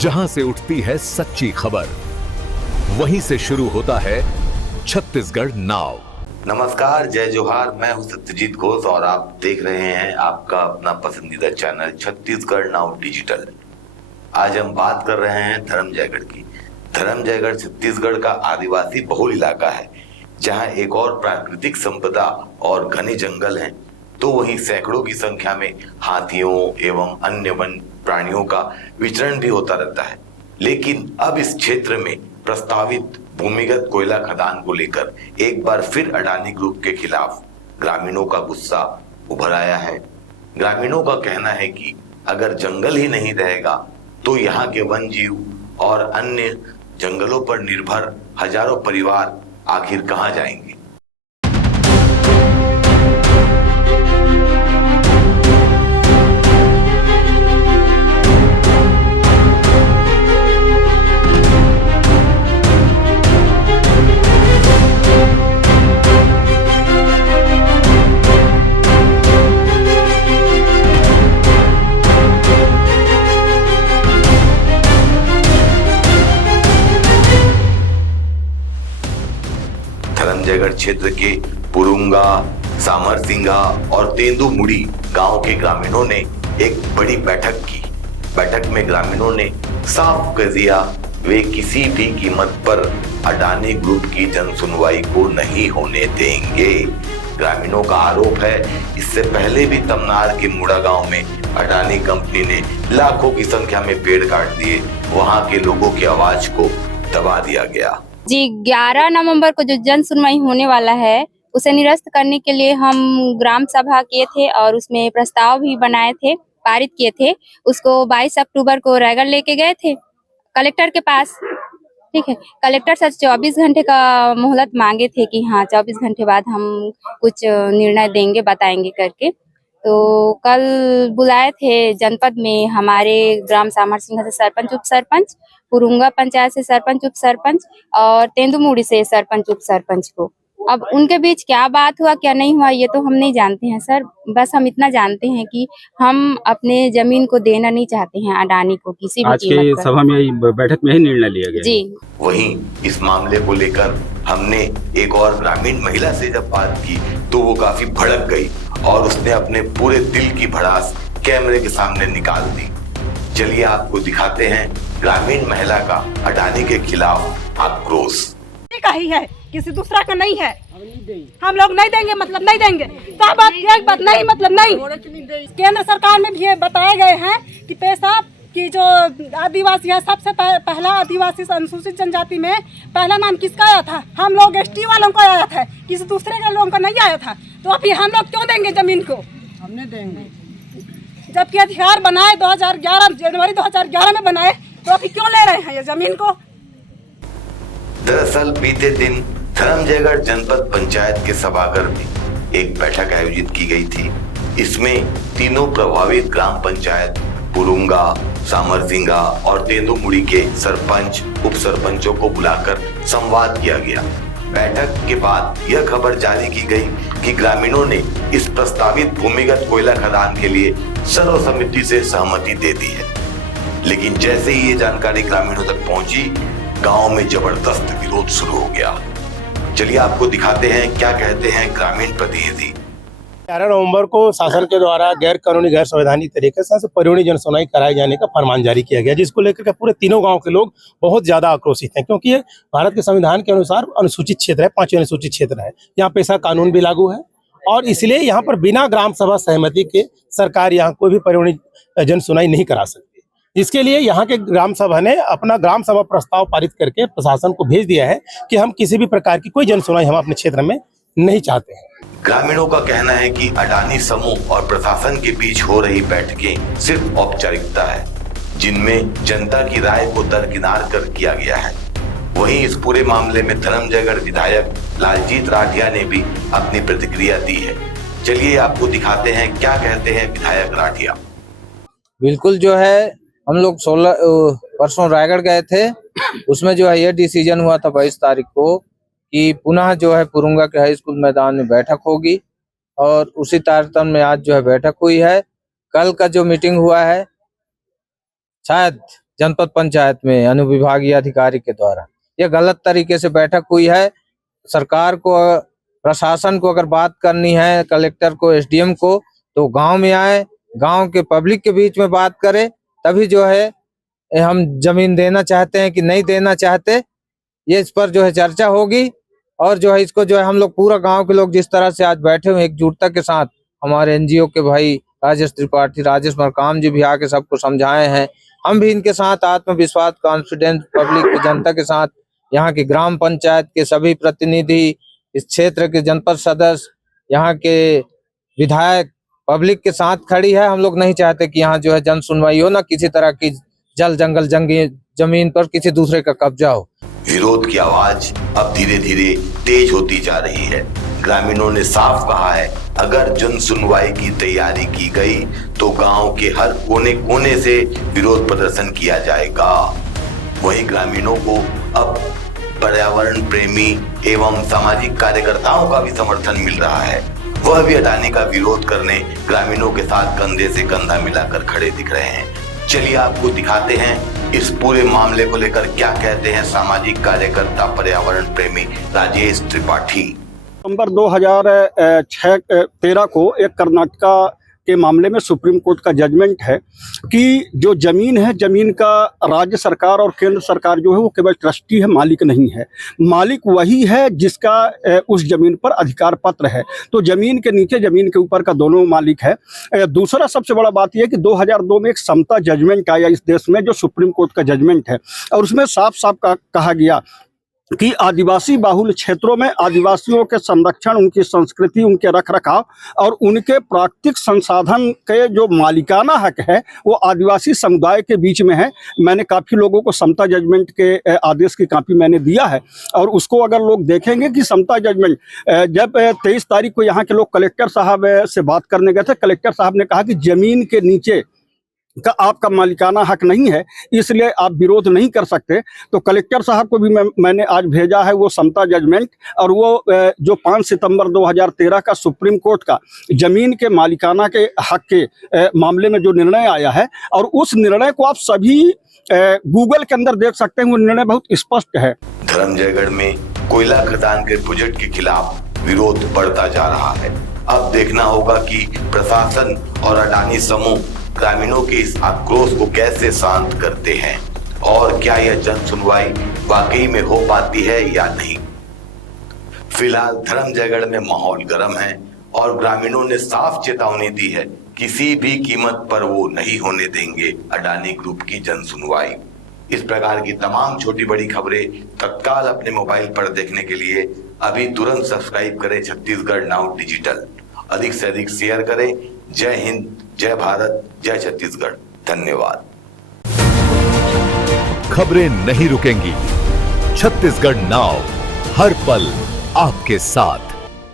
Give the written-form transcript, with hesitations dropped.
जहां से उठती है सच्ची खबर, वहीं से शुरू होता है छत्तीसगढ़ नाव। नमस्कार, जय जोहार। मैं हूं सत्यजीत घोष और आप देख रहे हैं आपका अपना पसंदीदा चैनल छत्तीसगढ़ नाव डिजिटल। आज हम बात कर रहे हैं धर्मजयगढ़ की। धर्मजयगढ़ छत्तीसगढ़ का आदिवासी बहुल इलाका है, जहां एक और प्राकृतिक संपदा और घने जंगल हैं, तो वहीं सैकड़ों की संख्या में हाथियों एवं अन्य वन प्राणियों का विचरण भी होता रहता है। लेकिन अब इस क्षेत्र में प्रस्तावित भूमिगत कोयला खदान को लेकर एक बार फिर अडानी ग्रुप के खिलाफ ग्रामीणों का गुस्सा उभर आया है। ग्रामीणों का कहना है कि अगर जंगल ही नहीं रहेगा तो यहाँ के वन जीव और अन्य जंगलों पर निर्भर हजारों परिवार आखिर कहाँ जाएंगे। धर्मजयगढ़ क्षेत्र के पुरुंगा, सामरसिंगा और तेंदुमुड़ी गांव के ग्रामीणों ने एक बड़ी बैठक की। बैठक में ग्रामीणों ने साफ कर दिया वे किसी भी कीमत पर अडानी ग्रुप की जनसुनवाई को नहीं होने देंगे। ग्रामीणों का आरोप है, इससे पहले भी तमनार के मुड़ा गांव में अडानी कंपनी ने लाखों की संख्या में पेड़ काट दिए। वहां के लोगों की आवाज को दबा दिया गया। जी 11 नवंबर को जो जन सुनवाई होने वाला है उसे निरस्त करने के लिए हम ग्राम सभा किए थे और उसमें प्रस्ताव भी बनाए थे, पारित किए थे। उसको 22 अक्टूबर को रायगढ़ लेके गए थे कलेक्टर के पास। ठीक है, कलेक्टर सर 24 घंटे का मोहलत मांगे थे कि हाँ 24 घंटे बाद हम कुछ निर्णय देंगे, बताएंगे करके। तो कल बुलाए थे जनपद में हमारे ग्राम सामरसिंगा से सरपंच उप सरपंच, पुरुंगा पंचायत से सरपंच उप सरपंच और तेंदुमुड़ी से सरपंच उप सरपंच को। अब उनके बीच क्या बात हुआ क्या नहीं हुआ ये तो हम नहीं जानते हैं सर। बस हम इतना जानते हैं कि हम अपने जमीन को देना नहीं चाहते हैं अडानी को किसी भी कीमत पर। आज के सभा में बैठक में ही निर्णय लिया गया जी। वहीं इस मामले को लेकर हमने एक और ग्रामीण महिला से जब बात की तो वो काफी भड़क गई और उसने अपने पूरे दिल की भड़ास कैमरे के सामने निकाल दी। चलिए आपको दिखाते हैं ग्रामीण महिला का अडानी के खिलाफ आक्रोश। का ही है, किसी दूसरा का नहीं है। हम लोग नहीं देंगे मतलब नहीं देंगे, तो बात एक बात नहीं मतलब नहीं। केंद्र सरकार में भी बताए गए हैं कि पैसा की जो आदिवासी है, सबसे पहला आदिवासी अनुसूचित जनजाति में पहला नाम किसका आया था? हम लोग एसटी वालों को आया था, किसी दूसरे के लोगों को नहीं आया था। तो अभी हम लोग क्यों देंगे जमीन को? हमने देंगे जबकि अधिकार बनाए 2011 जनवरी 2011 में बनाए, तो अभी क्यों ले रहे हैं ये जमीन को? दरअसल बीते दिन धर्मजयगढ़ जनपद पंचायत के सभागार में एक बैठक आयोजित की गई थी। इसमें तीनों प्रभावित ग्राम पंचायत पुरुंगा, सामरसिंगा और तेंदुमुड़ी के सरपंच उप सरपंचों को बुलाकर संवाद किया गया। बैठक के बाद यह खबर जारी की गई कि ग्रामीणों ने इस प्रस्तावित भूमिगत कोयला खदान के लिए सर्वसम्मति से सहमति दे दी है। लेकिन जैसे ही ये जानकारी ग्रामीणों तक पहुंची, गांव में जबरदस्त विरोध शुरू हो गया। चलिए आपको दिखाते हैं क्या कहते हैं ग्रामीण प्रतिनिधि। 11 नवंबर को शासन के द्वारा गैर कानूनी गैर संवैधानिक तरीके से परिवहनी जनसुनवाई कराए जाने का फरमान जारी किया गया, जिसको लेकर के पूरे तीनों गांव के लोग बहुत ज्यादा आक्रोशित हैं, क्योंकि ये भारत के संविधान के अनुसार अनुसूचित क्षेत्र है, 5वें अनुसूचित क्षेत्र है। यहाँ पैसा कानून भी लागू है और इसलिए यहाँ पर बिना ग्राम सभा सहमति के सरकार यहाँ कोई भी परिवहनी जनसुनवाई नहीं करा सकती। इसके लिए यहाँ के ग्राम सभा ने अपना ग्राम सभा प्रस्ताव पारित करके प्रशासन को भेज दिया है कि हम किसी भी प्रकार की कोई जनसुनवाई हम अपने क्षेत्र में नहीं चाहते हैं। ग्रामीणों का कहना है कि अडानी समूह और प्रशासन के बीच हो रही बैठकें सिर्फ औपचारिकता है, जिनमें जनता की राय को दरकिनार कर किया गया है। वहीं इस पूरे मामले में धर्मजयगढ़ विधायक लालजीत राठिया ने भी अपनी प्रतिक्रिया दी है। चलिए आपको दिखाते हैं क्या कहते हैं विधायक राठिया। बिल्कुल जो है, हम लोग 16 परसों रायगढ़ गए थे, उसमें जो है ये डिसीजन हुआ था 22 तारीख को कि पुनः जो है पुरुंगा के हाई स्कूल मैदान में बैठक होगी और उसी तारतम्य में आज जो है बैठक हुई है। कल का जो मीटिंग हुआ है शायद जनपद पंचायत में अनुविभागीय अधिकारी के द्वारा। ये गलत तरीके से बैठक हुई है। सरकार को, प्रशासन को अगर बात करनी है, कलेक्टर को, एसडीएम को, तो गांव में आए, गांव के पब्लिक के बीच में बात करें, तभी जो है हम जमीन देना चाहते हैं कि नहीं देना चाहते, ये इस पर जो है चर्चा होगी। और जो है इसको जो है हम लोग पूरा गांव के लोग जिस तरह से आज बैठे हुए एकजुटता के साथ, हमारे एनजीओ के भाई राजेश त्रिपाठी, राजेश मरकाम जी भी आके सबको समझाए हैं। हम भी इनके साथ आत्मविश्वास, कॉन्फिडेंस, पब्लिक की जनता के साथ, यहाँ की ग्राम पंचायत के सभी प्रतिनिधि, इस क्षेत्र के जनपद सदस्य, यहाँ के विधायक, पब्लिक के साथ खड़ी है। हम लोग नहीं चाहते कि यहाँ जो है जन सुनवाई हो, ना किसी तरह की जल जंगल जंगी जमीन पर किसी दूसरे का कब्जा हो। विरोध की आवाज अब धीरे धीरे तेज होती जा रही है। ग्रामीणों ने साफ कहा है, अगर जन सुनवाई की तैयारी की गई तो गांव के हर कोने कोने से विरोध प्रदर्शन किया जाएगा। वहीं ग्रामीणों को अब पर्यावरण प्रेमी एवं सामाजिक कार्यकर्ताओं का भी समर्थन मिल रहा है। वह भी अडानी का विरोध करने ग्रामीणों के साथ कंधे से कंधा मिलाकर खड़े दिख रहे हैं। चलिए आपको दिखाते हैं इस पूरे मामले को लेकर क्या कहते हैं सामाजिक कार्यकर्ता, पर्यावरण प्रेमी राजेश त्रिपाठी। नवंबर 2013 को एक कर्नाटका के मामले में सुप्रीम कोर्ट का जजमेंट है कि जो जमीन है, जमीन का राज्य सरकार और केंद्र सरकार जो है वो केवल ट्रस्टी है, मालिक नहीं है। मालिक वही है जिसका उस जमीन पर अधिकार पत्र है। तो जमीन के नीचे, जमीन के ऊपर का दोनों मालिक है। दूसरा सबसे बड़ा बात यह है कि 2002 में एक समता जजमेंट आया इस देश में, जो सुप्रीम कोर्ट का जजमेंट है, और उसमें साफ साफ कहा गया कि आदिवासी बाहुल क्षेत्रों में आदिवासियों के संरक्षण, उनकी संस्कृति, उनके रखरखाव और उनके प्राकृतिक संसाधन के जो मालिकाना हक है वो आदिवासी समुदाय के बीच में है। मैंने काफ़ी लोगों को समता जजमेंट के आदेश की कॉपी मैंने दिया है, और उसको अगर लोग देखेंगे कि समता जजमेंट, जब 23 तारीख को यहाँ के लोग कलेक्टर साहब से बात करने गए थे, कलेक्टर साहब ने कहा कि ज़मीन के नीचे का आपका मालिकाना हक नहीं है, इसलिए आप विरोध नहीं कर सकते। तो कलेक्टर साहब को भी मैंने आज भेजा है वो समता जजमेंट, और वो जो 5 सितंबर 2013 का सुप्रीम कोर्ट का ज़मीन के मालिकाना के हक के मामले में जो निर्णय आया है, और उस निर्णय को आप सभी गूगल के अंदर देख सकते हैं। वो निर्णय बहुत स्पष्ट है। धर्मजयगढ़ में कोयला खदान के प्रोजेक्ट के खिलाफ विरोध बढ़ता जा रहा है। अब देखना होगा कि प्रशासन और अडानी समूह ग्रामीणों के इस आक्रोश को कैसे शांत करते हैं, और क्या यह जन सुनवाई वाकई में हो पाती है या नहीं। फिलहाल धर्मजयगढ़ में माहौल गर्म है और ग्रामीणों ने साफ चेतावनी दी है, किसी भी कीमत पर वो नहीं होने देंगे अडानी ग्रुप की जन सुनवाई। इस प्रकार की तमाम छोटी बड़ी खबरें तत्काल अपने मोबाइल पर देखने के लिए अभी तुरंत सब्सक्राइब करें छत्तीसगढ़ नाउ डिजिटल। अधिक से अधिक शेयर करें। जय हिंद, जय भारत, जय छत्तीसगढ़। धन्यवाद। खबरें नहीं रुकेंगी। छत्तीसगढ़ नाउ हर पल आपके साथ।